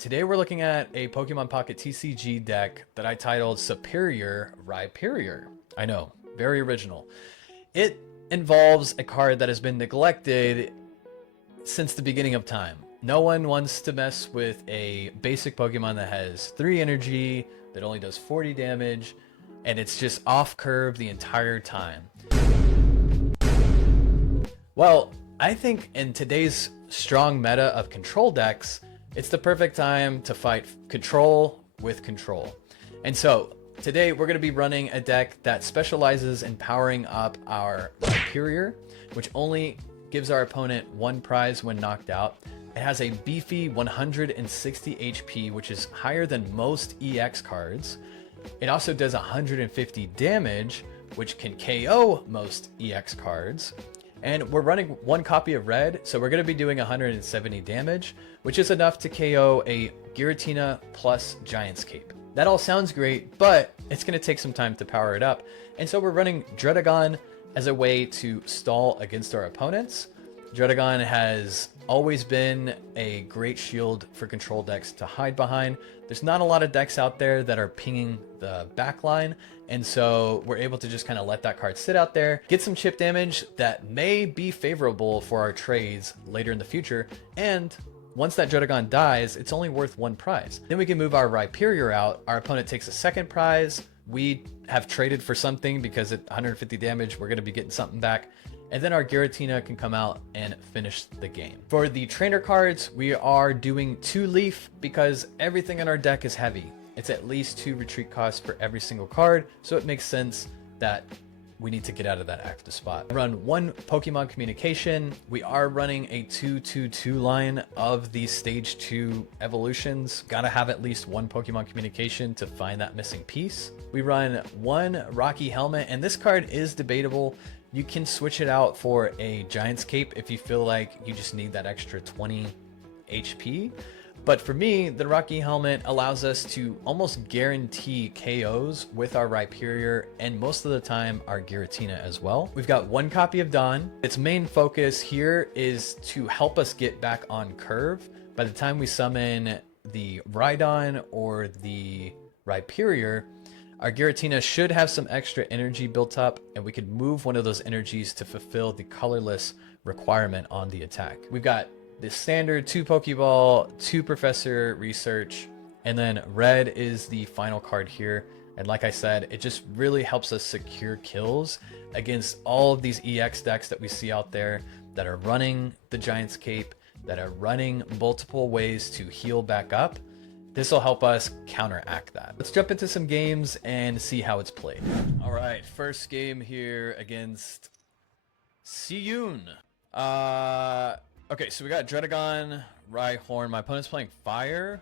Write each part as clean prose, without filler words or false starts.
Today we're looking at a Pokemon Pocket TCG deck that I titled Superior Rhyperior. I know, very original. It involves a card that has been neglected since the beginning of time. No one wants to mess with a basic Pokemon that has 3 energy, that only does 40 damage, and it's just off curve the entire time. Well, I think in today's strong meta of control decks, it's the perfect time to fight control with control. And so today we're going to be running a deck that specializes in powering up our Rhyperior, which only gives our opponent 1 prize when knocked out. It has a beefy 160 HP, which is higher than most EX cards. It also does 150 damage, which can KO most EX cards. And we're running 1 copy of red, so we're going to be doing 170 damage, which is enough to KO a Giratina plus Giant's Cape. That all sounds great, but it's going to take some time to power it up. And so we're running Druddigon as a way to stall against our opponents. Druddigon has always been a great shield for control decks to hide behind. There's not a lot of decks out there that are pinging the backline, and so we're able to just kind of let that card sit out there, get some chip damage that may be favorable for our trades later in the future, and once that Druddigon dies, it's only worth 1 prize. Then we can move our Rhyperior out, our opponent takes a 2nd prize, we have traded for something because at 150 damage, we're going to be getting something back. And then our Giratina can come out and finish the game. For the trainer cards, we are doing 2 leaf because everything in our deck is heavy. It's at least 2 retreat costs for every single card, so it makes sense that we need to get out of that active spot. Run 1 Pokemon communication. We are running a 2-2-2 line of these stage 2 evolutions. Gotta have at least 1 Pokemon communication to find that missing piece. We run 1 Rocky Helmet, and this card is debatable. You can switch it out for a Giant's Cape if you feel like you just need that extra 20 HP. But for me, the Rocky Helmet allows us to almost guarantee KOs with our Rhyperior and most of the time our Giratina as well. We've got 1 copy of Dawn. Its main focus here is to help us get back on curve. By the time we summon the Rhydon or the Rhyperior, our Giratina should have some extra energy built up, and we could move one of those energies to fulfill the colorless requirement on the attack. We've got the standard 2 Pokeball, 2 Professor Research, and then red is the final card here. And like I said, it just really helps us secure kills against all of these EX decks that we see out there that are running the Giant's Cape, that are running multiple ways to heal back up. This will help us counteract that. Let's jump into some games and see how it's played. All right, first game here against Siyun. Okay, so we got Druddigon, Rhyhorn. My opponent's playing Fire.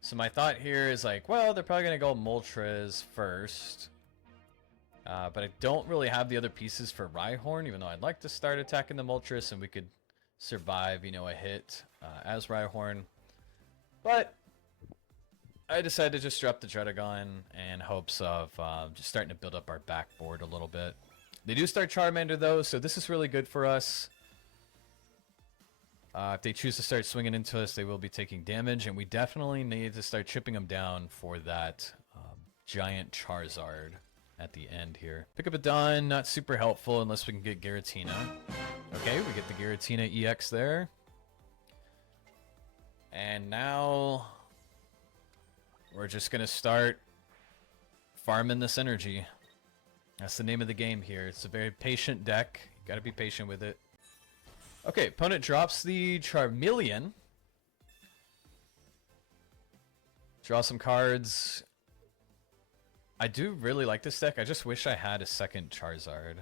So my thought here is like, well, they're probably going to go Moltres first. But I don't really have the other pieces for Rhyhorn, even though I'd like to start attacking the Moltres and we could survive, you know, a hit as Rhyhorn. But I decided to just drop the Druddigon in hopes of just starting to build up our backboard a little bit. They do start Charmander though, so this is really good for us. If they choose to start swinging into us, they will be taking damage, and we definitely need to start chipping them down for that giant Charizard at the end here. Pick up a Dawn, not super helpful unless we can get Giratina. Okay, we get the Giratina EX there. And now we're just going to start farming this energy. That's the name of the game here. It's a very patient deck. You got to be patient with it. Okay, opponent drops the Charmeleon. Draw some cards. I do really like this deck. I just wish I had a 2nd Charizard.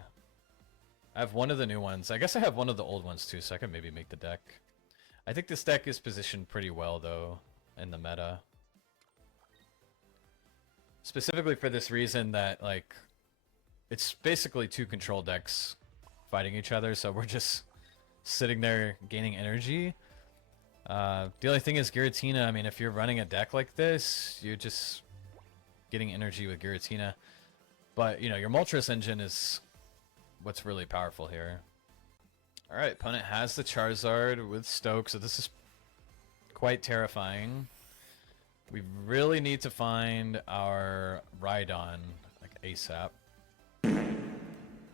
I have one of the new ones. I guess I have one of the old ones too, so I can maybe make the deck. I think this deck is positioned pretty well, though, in the meta. Specifically for this reason that, like, it's basically 2 control decks fighting each other, so we're just sitting there gaining energy. The only thing is Giratina, I mean, if you're running a deck like this, you're just getting energy with Giratina. But, you know, your Moltres engine is what's really powerful here. Alright, opponent has the Charizard with Stoke, so this is quite terrifying. We really need to find our Rhydon, like ASAP.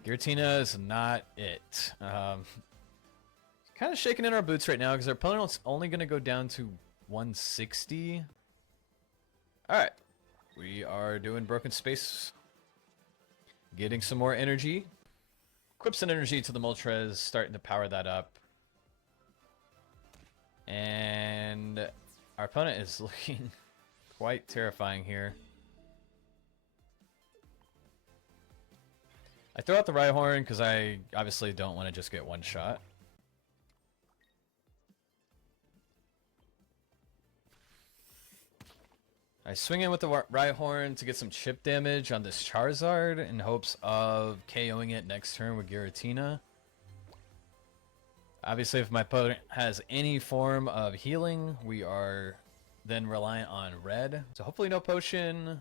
Giratina is not it. Kind of shaking in our boots right now because our opponent's only going to go down to 160. Alright. We are doing Broken Space. Getting some more energy. Equip some energy to the Moltres, starting to power that up. And our opponent is looking quite terrifying here. I throw out the Rhyhorn because I obviously don't want to just get one shot. I swing in with the Rhyhorn to get some chip damage on this Charizard in hopes of KOing it next turn with Giratina. Obviously, if my opponent has any form of healing, we are then reliant on red. So hopefully no potion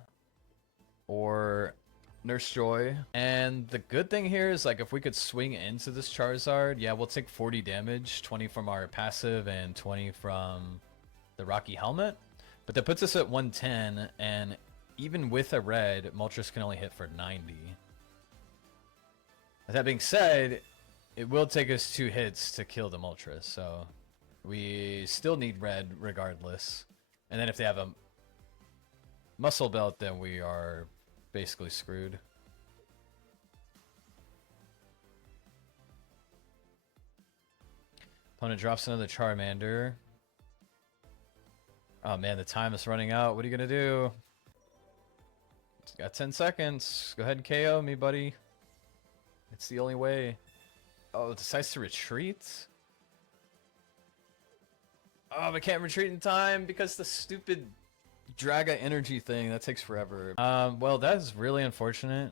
or Nurse Joy. And the good thing here is, like, if we could swing into this Charizard, yeah, we'll take 40 damage, 20 from our passive and 20 from the Rocky Helmet. But that puts us at 110, and even with a red, Moltres can only hit for 90. With that being said, it will take us 2 hits to kill the Moltres, so we still need red regardless. And then if they have a Muscle Belt, then we are basically screwed. Opponent drops another Charmander. Oh man, the time is running out. What are you gonna do? It's got 10 seconds. Go ahead and KO me, buddy. It's the only way. Oh, it decides to retreat? Oh, but can't retreat in time because the stupid Draga energy thing. That takes forever. Well, that is really unfortunate.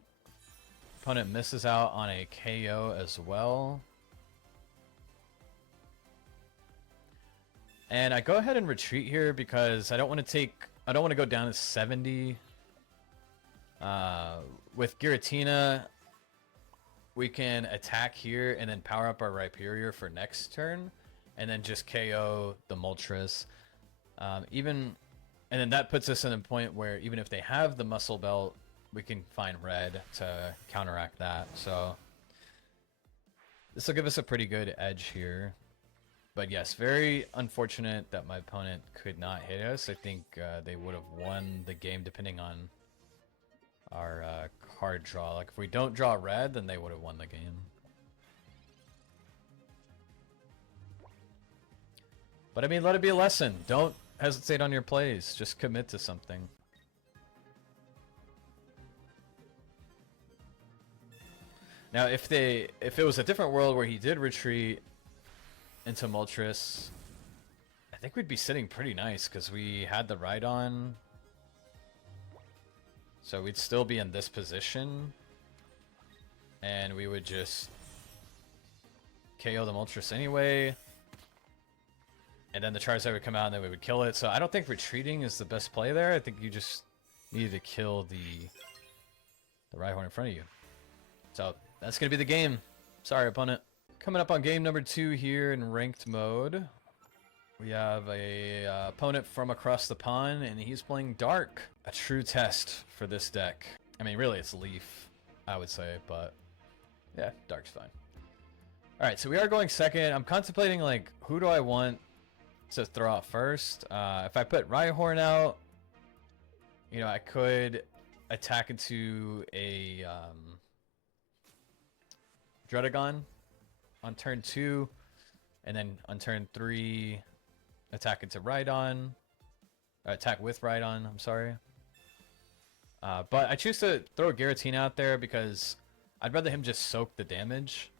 Opponent misses out on a KO as well. And I go ahead and retreat here because I don't want to go down to 70. With Giratina, we can attack here and then power up our Rhyperior for next turn, and then just KO the Moltres. And then that puts us in a point where even if they have the Muscle Belt, we can find red to counteract that. So this will give us a pretty good edge here. But yes, very unfortunate that my opponent could not hit us. I think they would have won the game depending on our card draw. Like if we don't draw red, then they would have won the game. But I mean, let it be a lesson. Don't hesitate on your plays. Just commit to something. Now, if it was a different world where he did retreat into Moltres, I think we'd be sitting pretty nice because we had the Rhydon. So we'd still be in this position. And we would just KO the Moltres anyway. And then the Charizard would come out and then we would kill it. So I don't think retreating is the best play there. I think you just need to kill the Rhyhorn in front of you. So that's going to be the game. Sorry, opponent. Coming up on game number 2 here in ranked mode. We have a opponent from across the pond, and he's playing Dark. A true test for this deck. I mean, really, it's Leaf, I would say, but yeah, Dark's fine. Alright, so we are going second. I'm contemplating, like, who do I want to throw out first? If I put Rhyhorn out, you know, I could attack into a Druddigon on turn 2, and then on turn 3, attack into Rhydon. Attack with Rhydon, I'm sorry. But I choose to throw Giratina out there because I'd rather him just soak the damage.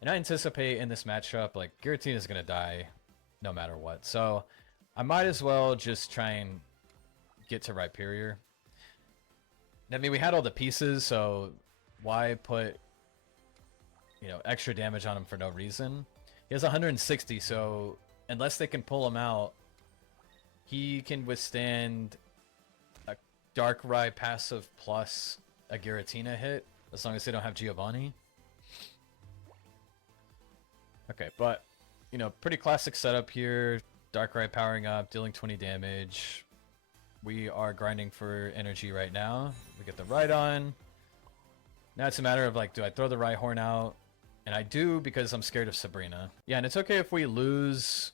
And I anticipate in this matchup, like, Giratina's gonna die no matter what. So I might as well just try and get to Rhyperior. I mean, we had all the pieces, so why put, you know, extra damage on him for no reason? He has 160, so unless they can pull him out, he can withstand a Darkrai passive plus a Giratina hit, as long as they don't have Giovanni. Okay, but, you know, pretty classic setup here. Darkrai powering up, dealing 20 damage. We are grinding for energy right now. We get the Rhydon. Now it's a matter of like, do I throw the Rhyhorn out? And I do because I'm scared of Sabrina. Yeah, and it's okay if we lose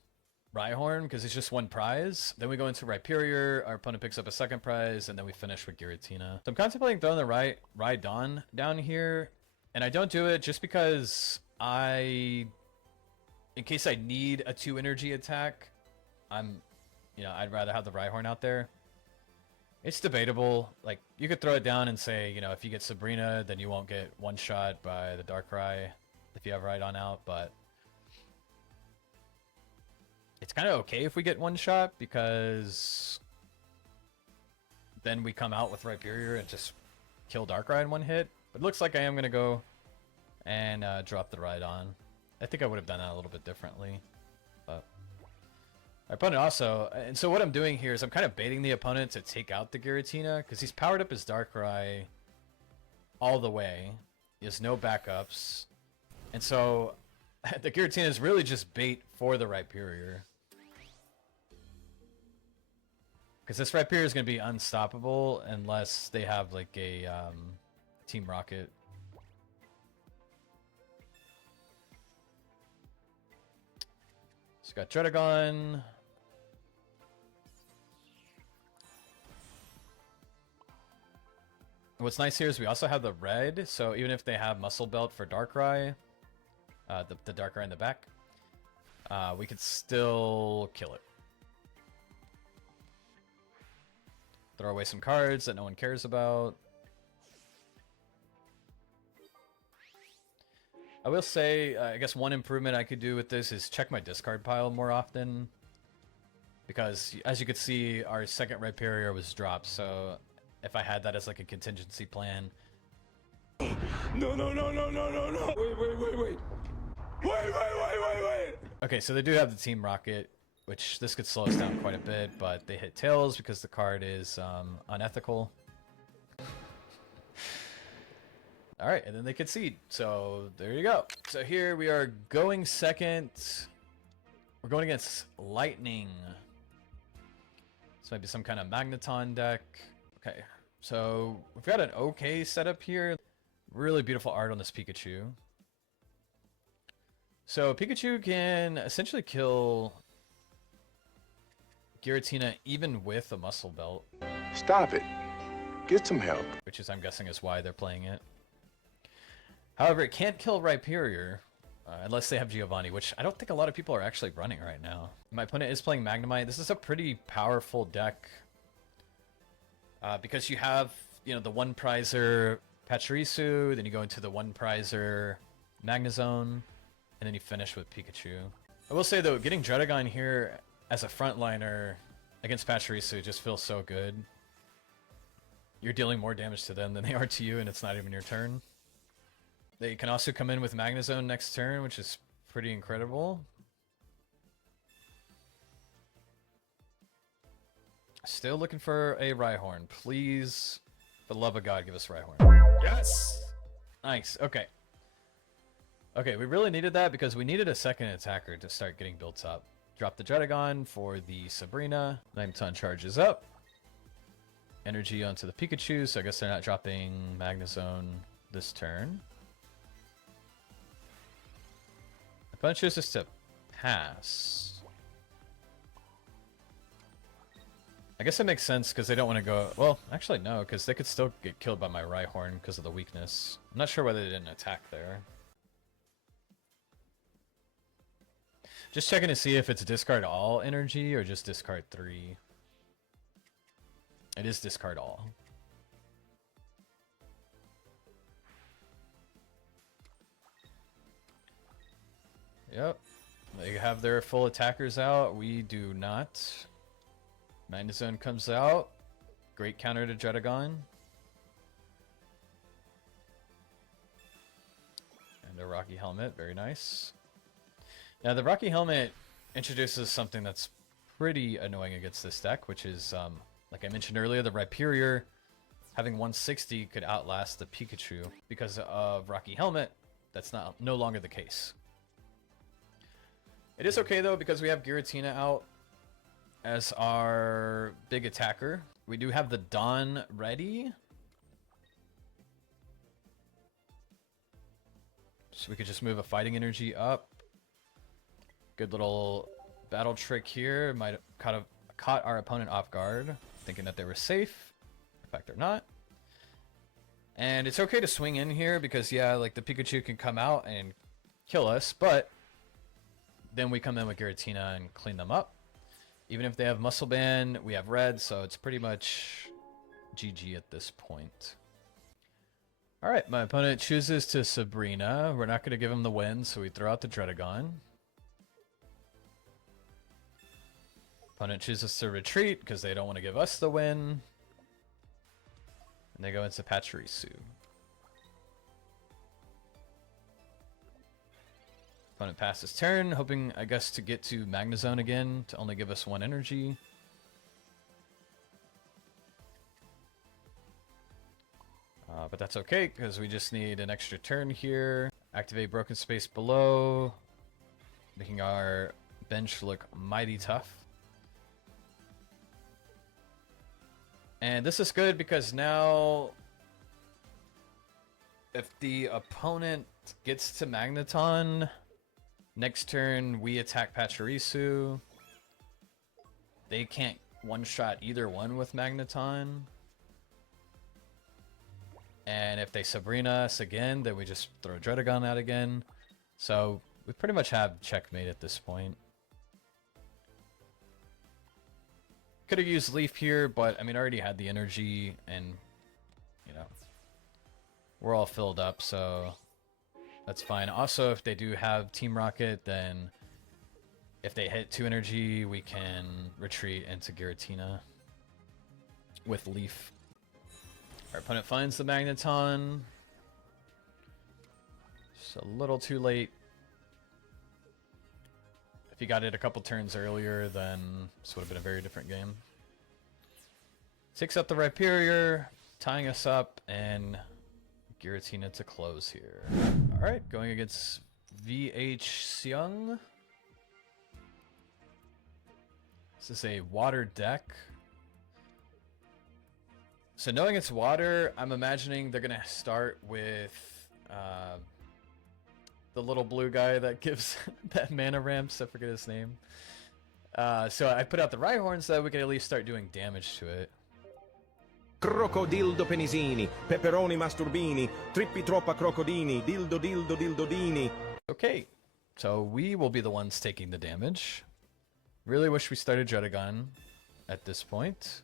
Rhyhorn because it's just one prize. Then we go into Rhyperior, our opponent picks up a second prize, and then we finish with Giratina. So I'm contemplating throwing the Rhydon down here, and I don't do it just because in case I need a 2 energy attack, I'd rather have the Rhyhorn out there. It's debatable. Like, you could throw it down and say, if you get Sabrina, then you won't get one shot by the Darkrai if you have Rhydon out, but it's kind of okay if we get one shot because then we come out with Rhyperior and just kill Darkrai in one hit. But it looks like I am going to go and drop the Rhydon. I think I would have done that a little bit differently, but our opponent also, and so what I'm doing here is I'm kind of baiting the opponent to take out the Giratina because he's powered up his Darkrai all the way. He has no backups, and so the Giratina is really just bait for the Rhyperior because this Rhyperior is going to be unstoppable unless they have like a Team Rocket. So got Dredagon. What's nice here is we also have the red, so even if they have Muscle Belt for Darkrai, the Darkrai in the back, we could still kill it. Throw away some cards that no one cares about. I will say, I guess one improvement I could do with this is check my discard pile more often. Because, as you can see, our second Rhyperior was dropped, so if I had that as like a contingency plan. No. Wait. Okay, so they do have the Team Rocket, which this could slow us down quite a bit, but they hit Tails because the card is unethical. Alright, and then they concede. So, there you go. So here we are going second. We're going against Lightning. This might be some kind of Magneton deck. Okay, so we've got an okay setup here. Really beautiful art on this Pikachu. So Pikachu can essentially kill Giratina even with a Muscle Belt. Stop it. Get some help. Which is, I'm guessing, is why they're playing it. However, it can't kill Rhyperior unless they have Giovanni, which I don't think a lot of people are actually running right now. My opponent is playing Magnemite. This is a pretty powerful deck because you have, the one prizer Pachirisu, then you go into the one prizer Magnezone, and then you finish with Pikachu. I will say though, getting Dredagon here as a frontliner against Pachirisu just feels so good. You're dealing more damage to them than they are to you, and it's not even your turn. They can also come in with Magnezone next turn, which is pretty incredible. Still looking for a Rhyhorn. Please, for the love of God, give us Rhyhorn. Yes! Nice, okay. Okay, we really needed that because we needed a second attacker to start getting built up. Drop the Dredagon for the Sabrina. Magneton charges up. Energy onto the Pikachu, so I guess they're not dropping Magnezone this turn. The opponent chooses to pass. I guess it makes sense because they don't want to go... Well, actually no, because they could still get killed by my Rhyhorn because of the weakness. I'm not sure whether they didn't attack there. Just checking to see if it's discard all energy or just discard 3. It is discard all. Yep. They have their full attackers out. We do not. Magnezone comes out. Great counter to Dredagon. And a Rocky Helmet. Very nice. Now the Rocky Helmet introduces something that's pretty annoying against this deck, which is, like I mentioned earlier, the Rhyperior having 160 could outlast the Pikachu. Because of Rocky Helmet, that's no longer the case. It is okay though because we have Giratina out. as our big attacker. We do have the Dawn ready. So we could just move a fighting energy up. Good little battle trick here. Might have caught our opponent off guard, thinking that they were safe. In fact, they're not. And it's okay to swing in here because, yeah, like the Pikachu can come out and kill us, but then we come in with Giratina and clean them up. Even if they have Muscle Band, we have Red, so it's pretty much GG at this point. Alright, my opponent chooses to Sabrina. We're not going to give him the win, so we throw out the Dredagon. Opponent chooses to retreat because they don't want to give us the win. And they go into Pachirisu. Opponent passes turn, hoping, I guess, to get to Magnezone again to only give us 1 energy. But that's okay, because we just need an extra turn here. Activate Broken Space below, making our bench look mighty tough. And this is good because now, if the opponent gets to Magneton, next turn we attack Pachirisu. They can't one-shot either one with Magneton. And if they Sabrina us again, then we just throw Dredagon out again. So we pretty much have checkmate at this point. Could have used Leaf here, but I mean, I already had the energy and, you know, we're all filled up, so that's fine. Also, if they do have Team Rocket, then if they hit 2 energy, we can retreat into Giratina with Leaf. Our opponent finds the Magneton. Just a little too late. If he got it a couple turns earlier, then this would have been a very different game. Takes out the Rhyperior, tying us up, and Giratina to close here. Alright, going against VH Seung. This is a water deck. So knowing it's water, I'm imagining they're going to start with the little blue guy that gives that mana ramps. I forget his name. So I put out the Rhyhorn so that we can at least start doing damage to it. Crocodildo penisini, peperoni masturbini, trippi troppa crocodini, dildo dildo dildodini. Okay, so we will be the ones taking the damage. Really wish we started Dredagon at this point.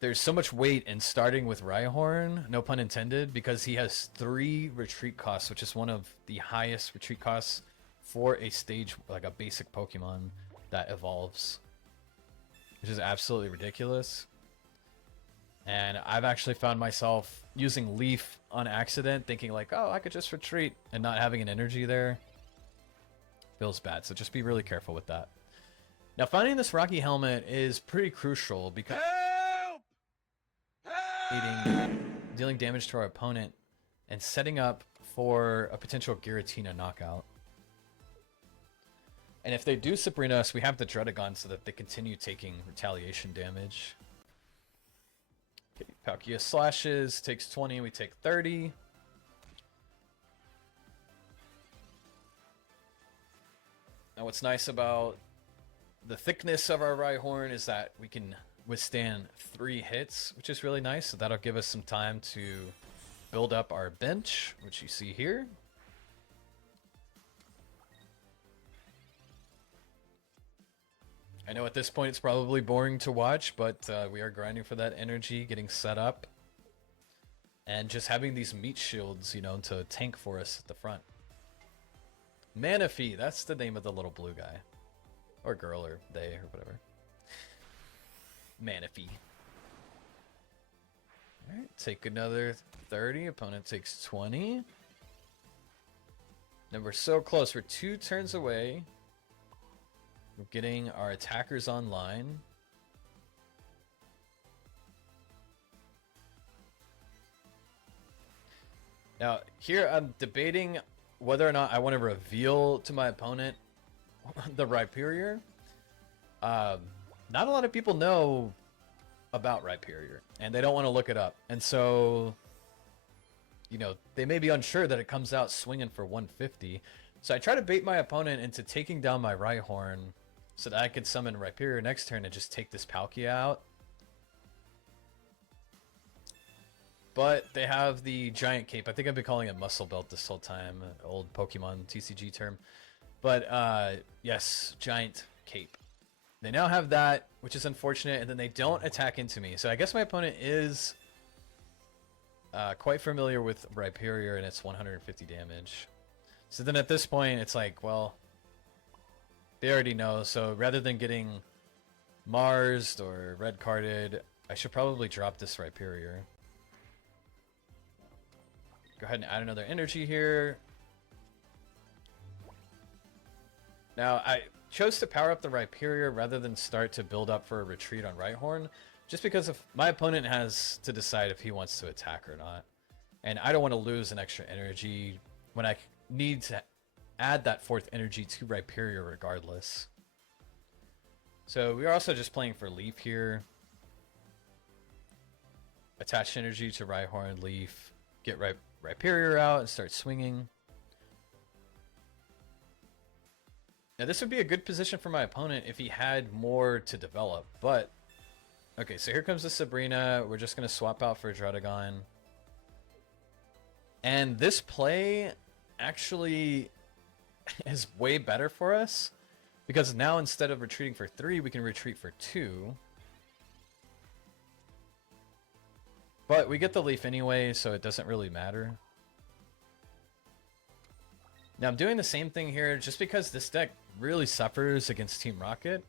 There's so much weight in starting with Rhyhorn, no pun intended, because he has 3 retreat costs, which is one of the highest retreat costs for a stage, like a basic Pokemon that evolves. Which is absolutely ridiculous. And I've actually found myself using Leaf on accident, thinking like, oh, I could just retreat, and not having an energy there. Feels bad, so just be really careful with that. Now, finding this Rocky Helmet is pretty crucial because dealing damage to our opponent and setting up for a potential Giratina knockout. And if they do Sabrina us, we have the Dredagon so that they continue taking retaliation damage. Okay, Palkia slashes, takes 20, we take 30. Now what's nice about the thickness of our Rhyhorn is that we can withstand 3 hits, which is really nice. So that'll give us some time to build up our bench, which you see here. I know at this point it's probably boring to watch, but we are grinding for that energy, getting set up, and just having these meat shields, you know, to tank for us at the front. Manaphy, that's the name of the little blue guy. Or girl, or they, or whatever. Manaphy. Alright, take another 30. Opponent takes 20. And we're so close. We're 2 turns away. We're getting our attackers online. Now, here I'm debating whether or not I want to reveal to my opponent the Rhyperior. Not a lot of people know about Rhyperior, and they don't want to look it up. And so, you know, they may be unsure that it comes out swinging for 150. So I try to bait my opponent into taking down my Rhyhorn so that I could summon Rhyperior next turn and just take this Palkia out. But they have the giant cape. I think I've been calling it muscle belt this whole time. Old Pokemon TCG term. But yes, giant cape. They now have that, which is unfortunate, and then they don't attack into me. So I guess my opponent is quite familiar with Rhyperior and its 150 damage. So then at this point, it's like, well, they already know. So rather than getting Marsed or red carded, I should probably drop this Rhyperior. Go ahead and add another energy here. Now, I chose to power up the Rhyperior rather than start to build up for a retreat on Rhyhorn, just because if my opponent has to decide if he wants to attack or not. And I don't want to lose an extra energy when I need to add that fourth energy to Rhyperior regardless. So we are also just playing for Leaf here. Attach energy to Rhyhorn, Leaf, get Rhyperior out and start swinging. Now this would be a good position for my opponent if he had more to develop, but... Okay, so here comes the Sabrina. We're just going to swap out for Druddigon. And this play actually is way better for us, because now instead of retreating for 3, we can retreat for 2. But we get the Leaf anyway, so it doesn't really matter. Now I'm doing the same thing here just because this deck really suffers against Team Rocket.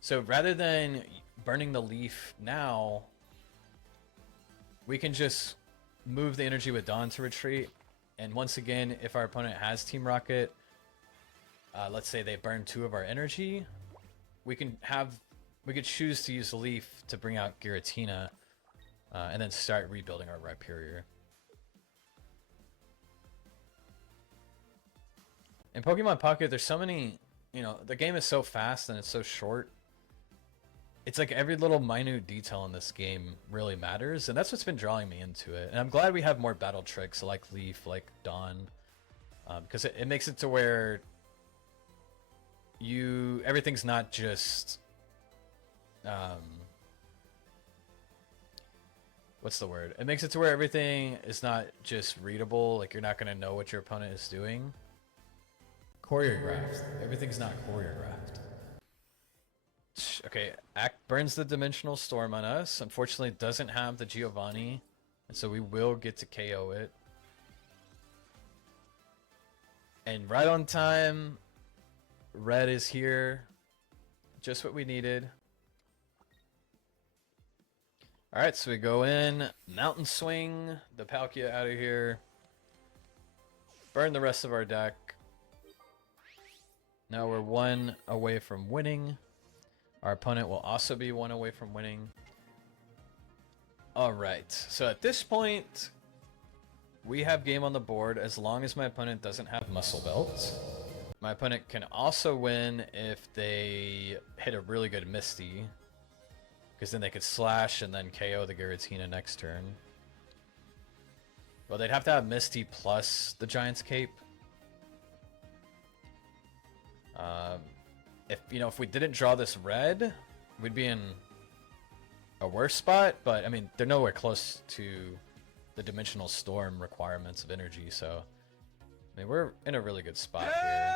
So rather than burning the Leaf now, we can just move the energy with Dawn to retreat. And once again, if our opponent has Team Rocket, let's say they burn 2 of our energy, we could choose to use the Leaf to bring out Giratina. And then start rebuilding our Rhyperior. In Pokemon Pocket, there's so many, you know, the game is so fast and it's so short. It's like every little minute detail in this game really matters, and that's what's been drawing me into it. And I'm glad we have more battle tricks like Leaf, like Dawn, because it makes it to where everything's not just... what's the word? It makes it to where everything is not just readable, like you're not going to know what your opponent is doing. Choreographed. Everything's not choreographed. Okay, Act burns the Dimensional Storm on us. Unfortunately, it doesn't have the Giovanni, and so we will get to KO it. And right on time, red is here. Just what we needed. Alright, so we go in, Mountain Swing, the Palkia out of here, burn the rest of our deck. Now we're 1 away from winning. Our opponent will also be 1 away from winning. Alright, so at this point, we have game on the board as long as my opponent doesn't have Muscle Belt. My opponent can also win if they hit a really good Misty, because then they could slash and then KO the Giratina next turn. Well, they'd have to have Misty plus the Giant's Cape. If we didn't draw this red, we'd be in a worse spot. But I mean, they're nowhere close to the Dimensional Storm requirements of energy. So I mean, we're in a really good spot here.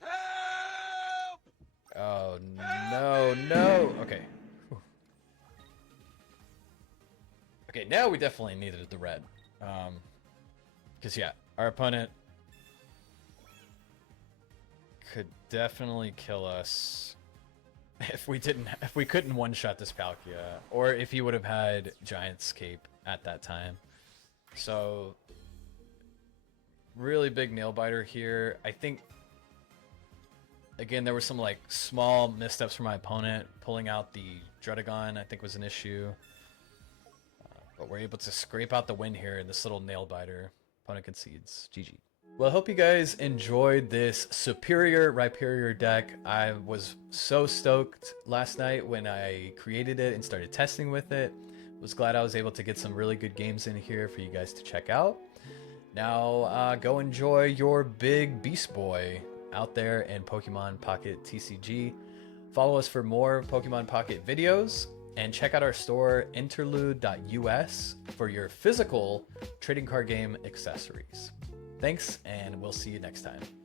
Help! Oh no, no. Okay. Whew. Okay, now we definitely needed the red. Because yeah, our opponent could definitely kill us if we couldn't one-shot this Palkia, or if he would have had Giant's Cape at that time. So really big nail biter here. I think again there were some like small missteps from my opponent. Pulling out the Druddigon I think was an issue, but we're able to scrape out the win here in this little nail biter. Opponent concedes. GG. Well, I hope you guys enjoyed this superior Rhyperior deck. I was so stoked last night when I created it and started testing with it. Was glad I was able to get some really good games in here for you guys to check out. Now, go enjoy your big beast boy out there in Pokemon Pocket TCG. Follow us for more Pokemon Pocket videos, and check out our store, interlude.us, for your physical trading card game accessories. Thanks, and we'll see you next time.